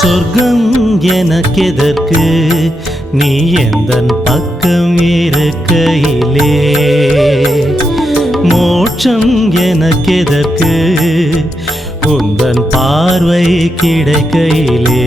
சொர்க்கம் எனக்கெதற்கு நீ எந்தன் பக்கம் இருக்கையிலே, மோட்சம் எனக்கெதற்கு உந்தன் பார்வை கிடைக்கையிலே.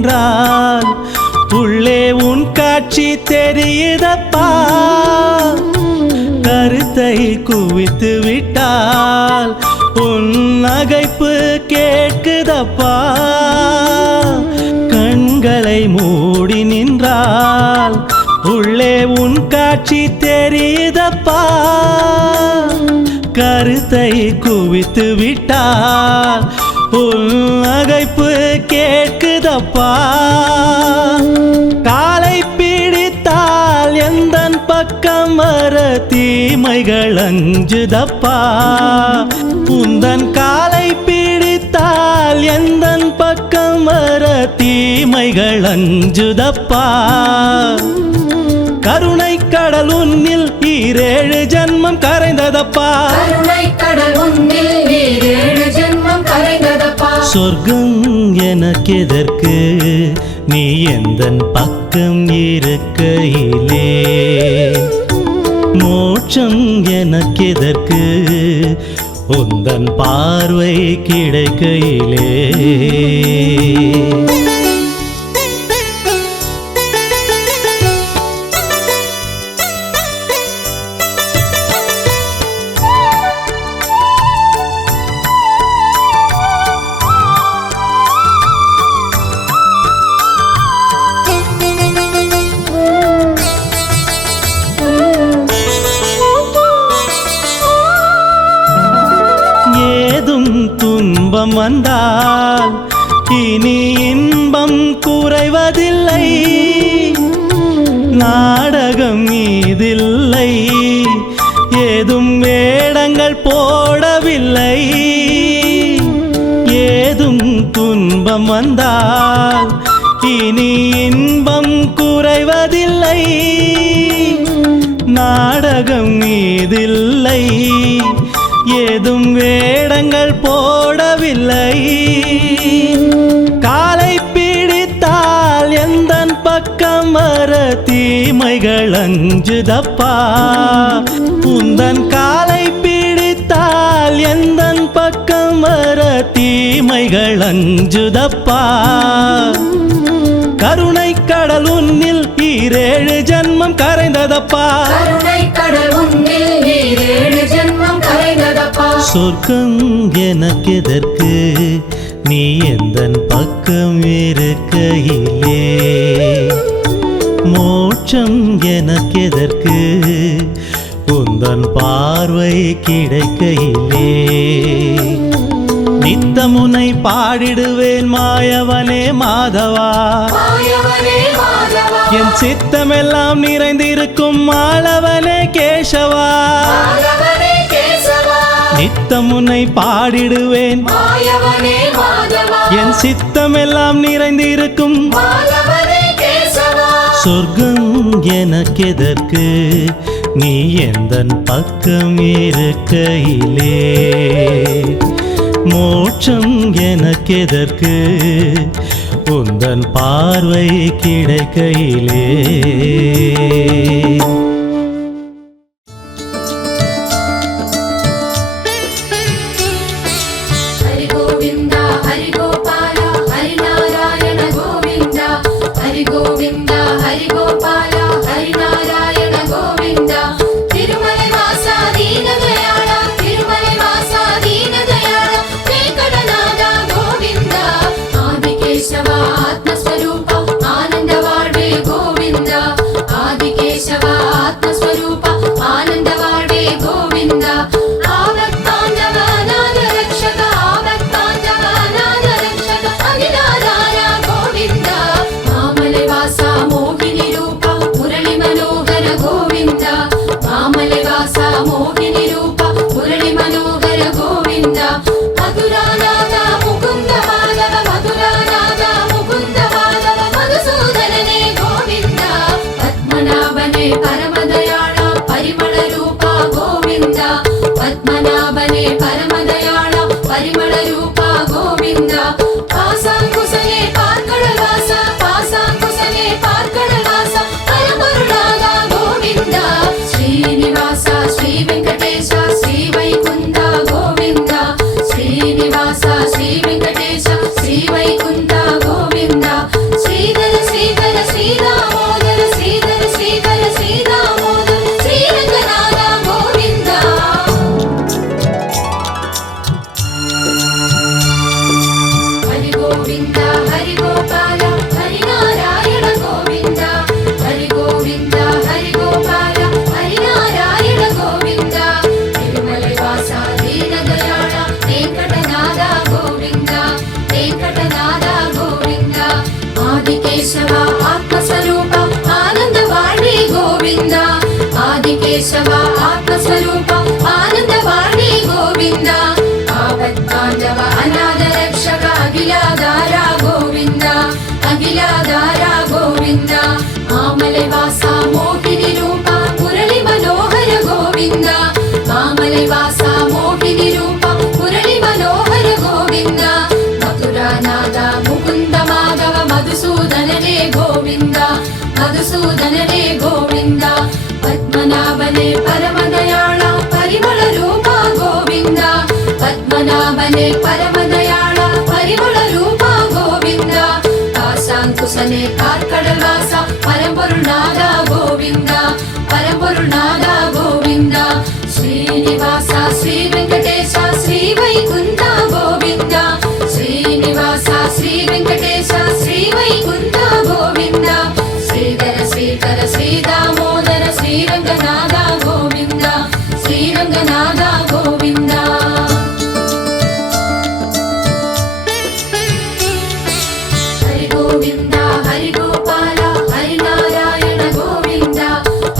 நின்றால் உள்ளே உன் காட்சி தெரியுதப்பா. கருத்தை குவித்து விட்டால் உன் நகைப்பு கேட்குதப்பா. கண்களை மூடி நின்றால் உள்ளே உன் காட்சி தெரியுதப்பா. கருத்தை குவித்து விட்டால் உன் நகைப்பு கேட்குதப்பா. காலை பிடித்தால் எந்தன் பக்கம் வர தீமைகள் அஞ்சுதப்பா. உந்தன் காலை பிடித்தால் எந்தன் பக்கம் வர தீமைகள் அஞ்சுதப்பா. கருணை கடல் உன்னில் 7 ஜன்மம் கரைந்ததப்பா. கருணை கடல் உன்னில் 7 ஜென்மம் கரைந்ததப்பா. சொர்க்கம் எனக்கெதற்கு நீ எந்தன் பக்கம் இருக்கையிலே. மோட்சம் எனக்கெதற்கு உந்தன் பார்வை கிடைக்கையிலே. துன்பம் வந்தால் இனி இன்பம் குறைவதில்லை. நாடகம் இதில்லை, ஏதும் வேடங்கள் போடவில்லை. ஏதும் துன்பம் வந்தால் இனி இன்பம் குறைவதில்லை. நாடகம் இதில்லை, ஏதும் வேடங்கள் போடவில்லை. காலை பிடித்தால் எந்தன் பக்கம் வர தீமைகள் அஞ்சுதப்பா. உந்தன் காலை பிடித்தால் எந்தன் பக்கம் வர தீமைகள் அஞ்சுதப்பா. கருணை கடல் உன்னில் 7 ஜன்மம் கரைந்ததப்பா. கருணை கடல் உன்னில் 7 ஜென்மம் கரைந்ததப்பா. சொர்க்கம் எனக்கெதற்கு நீ எந்தன் பக்கம் இருக்கையிலே. மோட்சம் எனக்கெதற்கு உந்தன் பார்வை கிடைக்கையிலே. நித்தமுனை பாடிடுவேன் மாயவனே மாதவா. மாயவனே மாதவா. என் சித்தமெல்லாம் நிறைந்திருக்கும் மாலவனே கேசவா. மாயவனே கேசவா. நித்தமுனை பாடிடுவேன் மாயவனே மாதவா. என் சித்தமெல்லாம் நிறைந்திருக்கும் மாயவனே கேசவா. சொர்க்கம் எனக்கெதற்கு நீ எந்தன் பக்கம் இருக்கையிலே. மோட்சம் எனக்கெதற்கு உந்தன் பார்வை கிடைக்கையிலே. ஹரி கோவிந்தா ஹரி கோபால ஹரி நாராயண கோவிந்தா. ஹரி கோவிந்தா ஹரி கோபால ஹரி நாராயண கோவிந்தா. திருமலை வாசா தீன தயாளா. திருமலை வாசா தீன தயாளா. வெங்கடநாத கோவிந்தா. ஆதிகேசவா ஆத்மஸ்வரூப ஆனந்த வாழ்வே கோவிந்தா. ஆதிகேசவா ஆத்மஸ்வரூப ஆனந்த வாழ்வே கோவிந்தா. ஆவத்தாண்டவ நாத ரக்ஷக ஆவத்தாண்டவ நாத ரக்ஷக அகிலாதார கோவிந்தா. மாமலை வாசா மோகினி ரூப முரளி மனோகர கோவிந்தா. மாமலை வாசா மோகினி ரூப முரளி மனோகர கோவிந்தா. மதுராநாத முகுந்த மாதவ மதுராநாத முகுந்த மாதவ மதுசூதனனே கோவிந்தா. பத்மநாபனே பரமதயாள பரிமள ரூப கோவிந்தா. பத்மநாபனே பரமதயாள பரிமள ரூப கோவிந்தா. பாசாங்குசலே பார்க்கடல் வாச பாசாங்குசலே பார்க்கடல் வாச பரமருளாத கோவிந்தா. ஸ்ரீனிவாச ஸ்ரீ வெங்கடேಶ ஸ்ரீ வைகுந்த கோவிந்தா. ஸ்ரீனிவாச ஸ்ரீ வெங்கடேಶ ஸ்ரீ வைகுந்த கோவிந்தா. ஆதிகேசவா ஆத்மஸ்வரூப ஆனந்த வாழ்வே கோவிந்தா ஆதிகேசவா ஆத்மஸ்வரூப ஆனந்த வாழ்வே கோவிந்தா ஆபத்பாந்தவ அநாத ரக்ஷக அகிலாதாரா கோவிந்தா அகிலாதாரா கோவிந்தா மாமலை வாசா மோகினி ரூபா முரளி மனோகர கோவிந்தா மாமலை வாசா மோகினி ரூபா முரளி மனோகர கோவிந்தா மதுராநாத முகுந்த மாதவ மதுசூதனனே கோவிந்தா மதுசூதனனே கோவிந்தா பத்மநாபனே பரமதயாள பரிமள ரூபா கோவிந்தா பத்மநாபனே பரமதயாள பரிமள ரூபா கோவிந்தா காசாங்குசனே கார்கடல் வாசா பரம்பொருள் நாதா கோவிந்தா பரம்பொருள் நாதா கோவிந்தா ஸ்ரீனிவாசா ஸ்ரீ வெங்கடேச ஸ்ரீ வைகுந்தா கோவிந்தா ஸ்ரீனிவாசா ஸ்ரீ வெங்கடேச ஸ்ரீ வைகுந்தா கோவிந்தா ஸ்ரீதர ஸ்ரீதர ஸ்ரீதாமோதர ஸ்ரீரங்கநாதா கோவிந்தா ஸ்ரீரங்கநாதா கோவிந்தா ஹரி கோவிந்தா ஹரி கோபால ஹரி நாராயண கோவிந்தா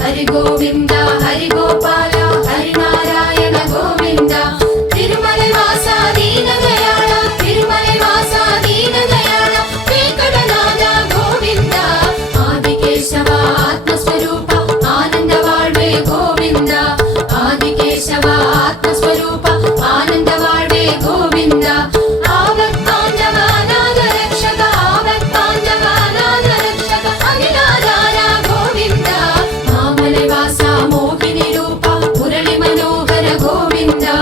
ஹரி கோவிந்தா ஹரி கோபால ஹரி நாராயண கோவிந்தா திருமலை வாசா தீனதயாள திருமலை வாசா தீனதயாள வெங்கடநாதா கோவிந்தா ஆதிகேசவா ஆத்மஸ்வரூப ஆனந்த வாழ்வே கோவிந்தா ஆதிகேசவா ஆத்மஸ்வரூப ஆனந்த வாழ்வே கோவிந்தா ஆவத்பாந்தவ அநாத ரக்ஷக ஆவத்பாந்தவ அநாத ரக்ஷக அகிலாதாரா கோவிந்தா மாமலை வாசா மோகினி ரூபா முரளி மனோகர கோவிந்தா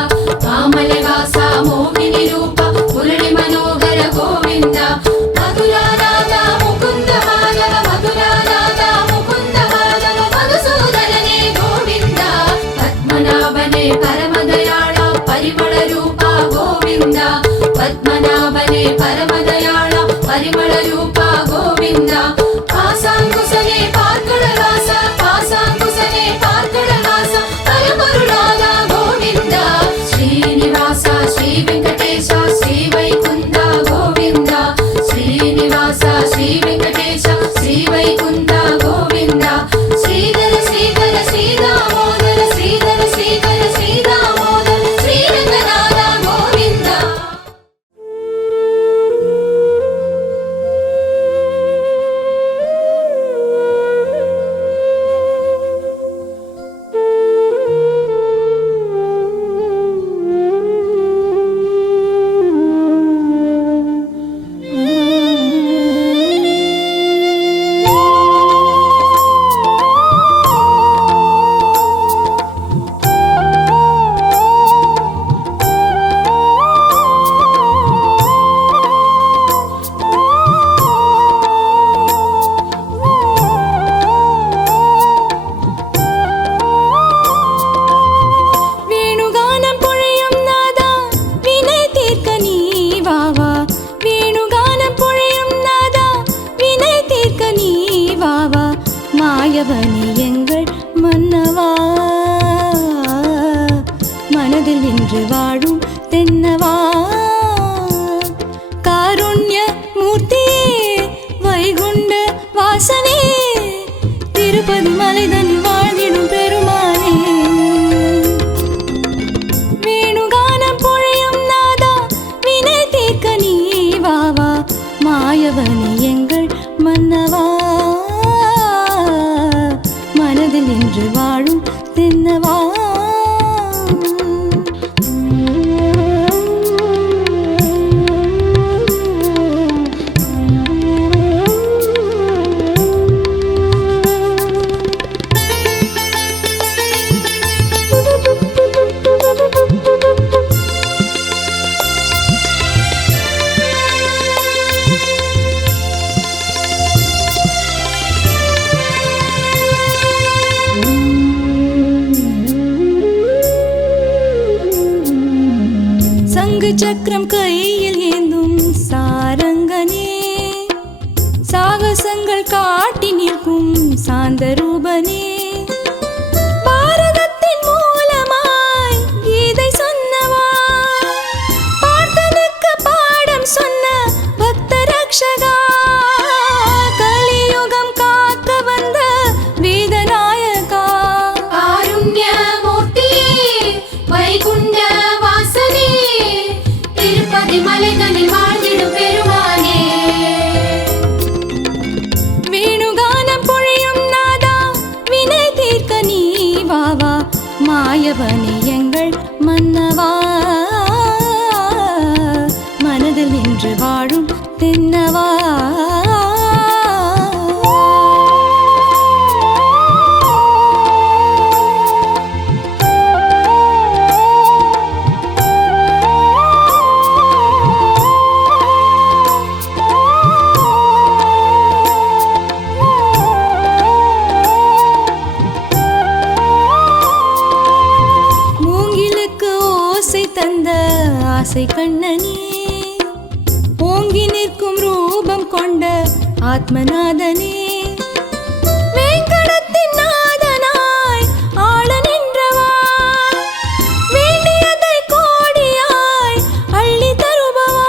மாமலை வாசா மோகினி ரூபா முரளி மனோகர கோவிந்தா மதுராநாத முகுந்த மாதவ மதுராநாத முகுந்த மாதவ மதுசூதனனே கோவிந்தா பத்மநாபனே பரமதயாள பரிமள ரூபா கோவிந்தா பத்மநாபனே பரமதயாள பரிமள ரூபா கோவிந்தா காசாங்குசனே பார்க்கடல் வாச காசாங்குசனே பார்க்கடல் வாச பரம்பொருளாதா கோவிந்தா ஸ்ரீனிவாசா ஸ்ரீ வெங்கடேச ஸ்ரீ வைகுந்தா கோவிந்தா ஸ்ரீனிவாசா ஸ்ரீ வெங்கடேச ஸ்ரீ வைகுந்தா கோவிந்தா ஸ்ரீதர ஸ்ரீதர ஸ்ரீதாமோதர ஸ்ரீதர ஸ்ரீதர ஸ்ரீதாமோதர ஸ்ரீரங்கநாதா கோவிந்தா வேணுகானம் பொழியும் நாதா வினை தீர்க்க நீ வாவா வேணுகானம் பொழியும் நாதா வினை தீர்க்க நீ வாவா மாயவனே எங்கள் மன்னவா மனதில் நின்று வாழும் தென்னவா காருண்ய மூர்த்தியே வைகுண்ட வாசனே திருப்பதி மலைதன் வாழ்ந்திடும் பெருமானே வேணுகானம் பொழியும் நாதா வினை தீர்க்க நீ வாவா மாயவனே எங்கள் மன்னவா மனதில் நின்று வாழும் தென்னவா சங்கு சக்கரம் கையில் ஏந்தும் சாரங்கனே சாகசங்கள் காட்டி நிற்கும் சாந்த ரூபனே பாரதத்தின் மூலமாய் கீதை சொன்னவா பார்த்தனுக்கு பாடம் சொன்ன பக்த ரக்ஷகா கலியுகத்தில் மாயவனே எங்கள் மன்னவா மனதில் நின்று வாழும் தென்னவா தந்த ஆசை கண்ணனே ஓங்கி நிற்கும் ரூபம் கொண்ட ஆத்மநாதனே வேங்கடத்தின் நாதனாய் ஆள நின்றவா வேண்டியதை கோடியாய் அள்ளி தருபவா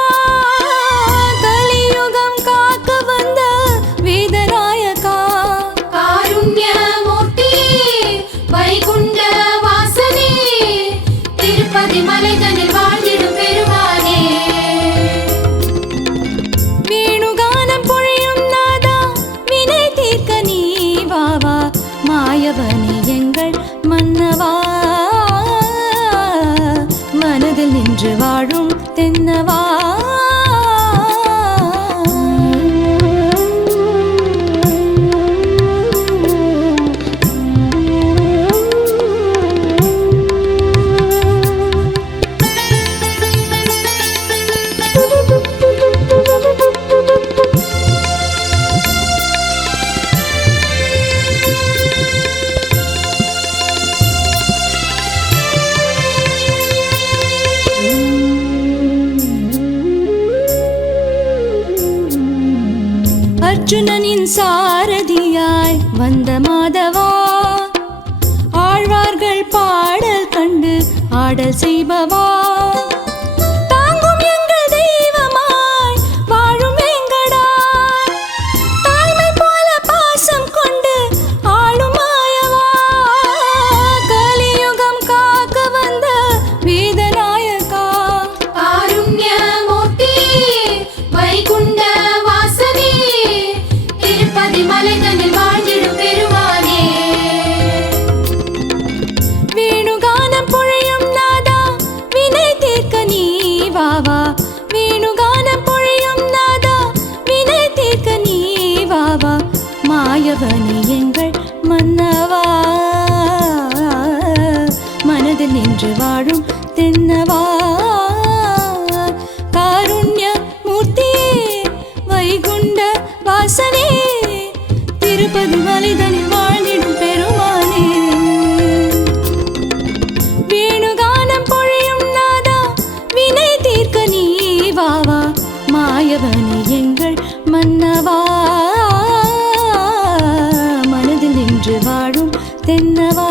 கலியுகம் காக்க வந்த வேதநாயகா காருண்யமூர்த்தி வைகுண்ட வாசனே திருப்பதி மலைதனில் வாழ்ந்திடும் பெருமானே வேணுகானம் பொழியும் நாதா வினை தீர்க்க நீ வாவா மாயவனே எங்கள் மன்னவா மனதில் நின்று வாழும் தென்னவா அர்ஜுனனின் சாரதியாய் வந்த மாதவா ஆழ்வார்கள் பாடல் கண்டு ஆடல் செய்பவா தாங்கும் எங்கள் தெய்வமாய் வாழும் எங்கடா தாய்மை போல பாசம் கொண்டு ஆளும் மாயவா கலியுகம் காக்க வந்த வேதநாயகா காருண்யமூர்த்தி வைகுண்ட வாசனே திருப்பதி மலைதனில் வாழ்ந்திடும் பெருமானே வேணுகானம் பொழியும் நாதா வினை தீர்க்க நீ வாவா வேணுகானம் பொழியும் நாதா வினை தீர்க்க நீ வாவா மாயவனே எங்கள் மன்னவா மனதில் நின்று வாழும் தென்னவா காருண்ய மூர்த்தியே வைகுண்ட வாசனே திருப்பதி மலைதனில் வாழ்ந்திடும் பெருமானே வேணுகானம் பொழியும் நாதா வினை தீர்க்க நீ வாவா மாயவனே எங்கள் மன்னவா மனதில் நின்று வாழும் தென்னவா